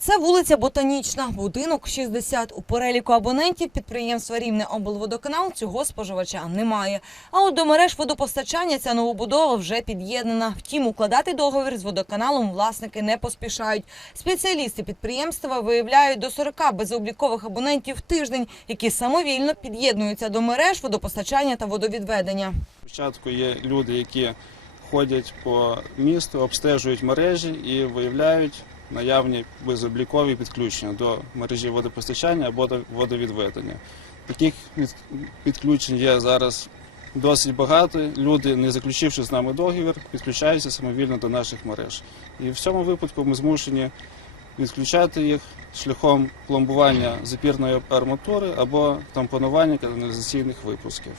Це вулиця Ботанічна, будинок 60. У переліку абонентів підприємства Рівне облводоканал цього споживача немає. А от до мереж водопостачання ця новобудова вже під'єднана. Втім, укладати договір з водоканалом власники не поспішають. Спеціалісти підприємства виявляють до 40 безоблікових абонентів в тиждень, які самовільно під'єднуються до мереж водопостачання та водовідведення. Спочатку є люди, які ходять по місту, обстежують мережі і виявляють наявні безоблікові підключення до мережі водопостачання або до водовідведення. Таких підключень є зараз досить багато. Люди, не заключивши з нами договір, підключаються самовільно до наших мереж. І в цьому випадку ми змушені відключати їх шляхом пломбування запірної арматури або тампонування каналізаційних випусків.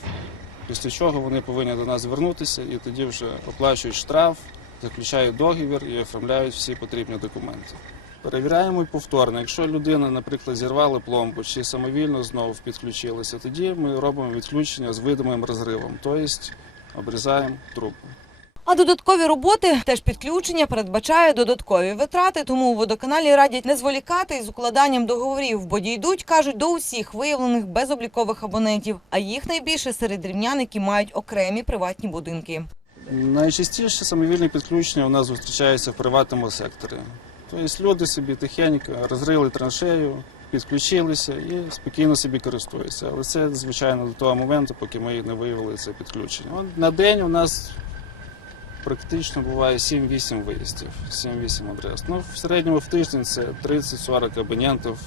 Після чого вони повинні до нас звернутися і тоді вже оплачують штраф, заключають договір і оформляють всі потрібні документи. Перевіряємо і повторно. Якщо людина, наприклад, зірвала пломбу чи самовільно знову підключилася, тоді ми робимо відключення з видимим розривом, тобто обрізаємо трубу. А додаткові роботи теж підключення передбачає додаткові витрати, тому у водоканалі радять не зволікати із укладанням договорів, бо дійдуть, кажуть, до усіх виявлених безоблікових абонентів, а їх найбільше серед рівнян, які мають окремі приватні будинки. Найчастіше самовільне підключення у нас зустрічається в приватному секторі. Тобто люди собі тихенько розрили траншею, підключилися і спокійно собі користуються. Але це, звичайно, до того моменту, поки ми не виявили це підключення. На день у нас практично буває 7-8 виїздів, 7-8 адрес. Ну, в середньому в тиждень це 30-40 абонентів,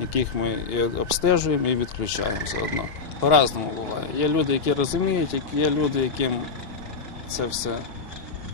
яких ми і обстежуємо і відключаємо заодно. По-разному буває. Є люди, які розуміють, є люди, яким це все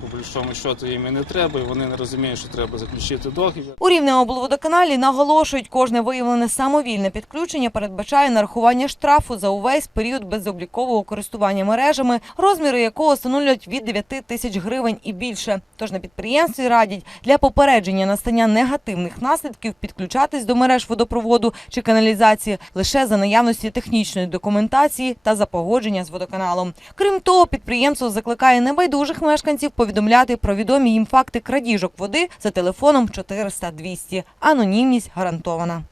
по більшому счету їм і не треба, і вони не розуміють, що треба заключити договір. У рівне облводоканалі наголошують, кожне виявлене самовільне підключення передбачає нарахування штрафу за увесь період безоблікового користування мережами, розміри якого становлять від 9 тисяч гривень і більше. Тож на підприємстві радять для попередження настання негативних наслідків підключатись до мереж водопроводу чи каналізації лише за наявності технічної документації та за погодження з водоканалом. Крім того, підприємство закликає небайдужих мешканців повідомляти про відомі їм факти крадіжок води за телефоном 400 200. Анонімність гарантована.